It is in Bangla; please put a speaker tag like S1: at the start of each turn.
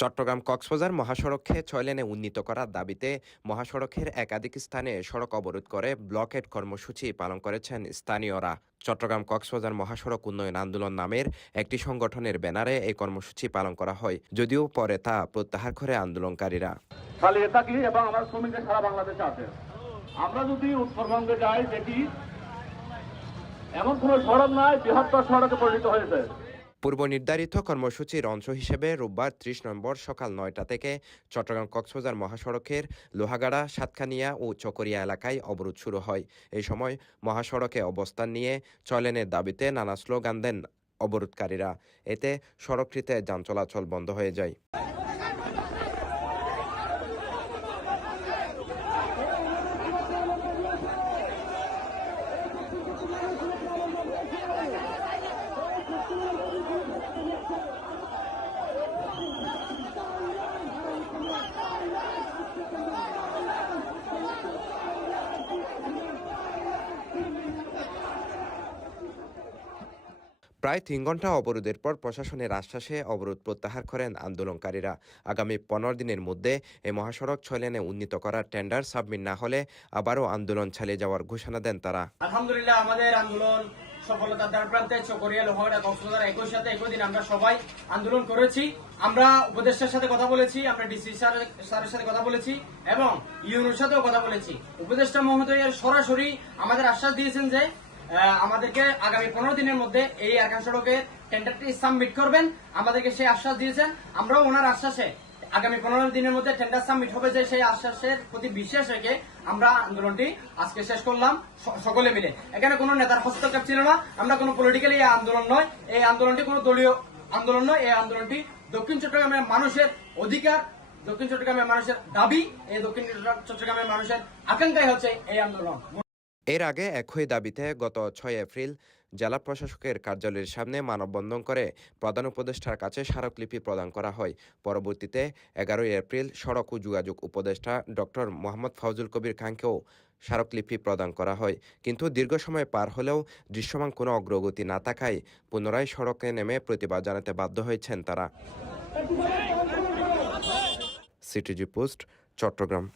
S1: চট্টগ্রাম কক্সবাজার মহাসড়ককে ছয় লেনে উন্নীত করার দাবিতে মহাসড়কের একাধিক স্থানে সড়ক অবরোধ করে ব্লকেট কর্মসূচি পালন করেছেন স্থানীয়রা। চট্টগ্রাম কক্সবাজার মহাসড়ক উন্নয়ন আন্দোলন নামের একটি সংগঠনের ব্যানারে এই কর্মসূচি পালন করা হয়, যদিও পরে তা প্রত্যাহার করে আন্দোলনকারীরা।
S2: এবং আমার শ্রমিকদের সারা বাংলাদেশে আছে? আমরা যদি উত্তরবঙ্গে যাই দেখি, এমন কোন সড়ক নাই, বৃহত্তর সড়কে পরিণত হয়েছে।
S1: পূর্ব নির্ধারিত কর্মসূচির অংশ হিসেবে রোববার ত্রিশ নম্বর সকাল নয়টা থেকে চট্টগ্রাম কক্সবাজার মহাসড়কের লোহাগাড়া, সাতখানিয়া ও চকরিয়া এলাকায় অবরোধ শুরু হয়। এই সময় মহাসড়কে অবস্থান নিয়ে চলেনের দাবিতে নানা স্লোগান দেন অবরোধকারীরা। এতে সড়কটিতে যান চলাচল বন্ধ হয়ে যায়। প্রায় তিন ঘণ্টা অবরোধের পর প্রশাসনের আশ্বাসে অবরোধ প্রত্যাহার করেন আন্দোলনকারীরা। আগামী পনেরো দিনের মধ্যে এই মহাসড়ক ছয় লেনে উন্নীত করার টেন্ডার সাবমিট না হলে আবারও আন্দোলন চালিয়ে যাওয়ার ঘোষণা দেন তারা।
S3: আলহামদুলিল্লাহ, আমাদের আন্দোলন সফলতার দ্বার প্রান্তে চকরিয়া লোহাগড়া কক্সবাজার একই সাথে একই দিন আমরা সবাই আন্দোলন করেছি। আমরা উপদেষ্টার সাথে কথা বলেছি, আমরা ডিসি স্যারের সাথে কথা বলেছি এবং ইউনোর সাথেও কথা বলেছি। উপদেষ্টা মহোদয়ের সরাসরি আমাদের আশ্বাস দিয়েছেন যে আমাদেরকে আগামী পনেরো দিনের মধ্যে এই আকাশ সড়কের টেন্ডারটি সাবমিট করবেন। আমাদেরকে সেই আশ্বাস দিয়েছেন। আমরাও ওনার আশ্বাসে আগামী পনেরো দিনের মধ্যে টেন্ডার সাবমিট হবে যে সেই আশ্বাসের প্রতি বিশ্বাস রেখে আমরা আন্দোলনটি আজকে শেষ করলাম সকলে মিলে। এখানে কোনো নেতার হস্তক্ষেপ ছিল না, আমরা কোনো পলিটিক্যালি এই আন্দোলন নয়, এই আন্দোলনটি কোনো দলীয় আন্দোলন নয়, এই আন্দোলনটি দক্ষিণ চট্টগ্রামের মানুষের অধিকার, দক্ষিণ চট্টগ্রামের মানুষের দাবি, এই দক্ষিণ চট্টগ্রামের মানুষের আকাঙ্ক্ষাই হচ্ছে এই আন্দোলন।
S1: এর আগে একই দাবিতে গত ছয় এপ্রিল জেলা প্রশাসকের কার্যালয়ের সামনে মানববন্ধন করে প্রধান উপদেষ্টার কাছে স্মারকলিপি প্রদান করা হয়। পরবর্তীতে এগারোই এপ্রিল সড়ক ও যোগাযোগ উপদেষ্টা ডক্টর মোহাম্মদ ফাউজুল কবির খানকেও স্মারকলিপি প্রদান করা হয়। কিন্তু দীর্ঘ সময় পার হলেও দৃশ্যমান কোনো অগ্রগতি না থাকায় পুনরায় সড়কে নেমে প্রতিবাদ জানাতে বাধ্য হয়েছেন তারা। CTG post Chattogram.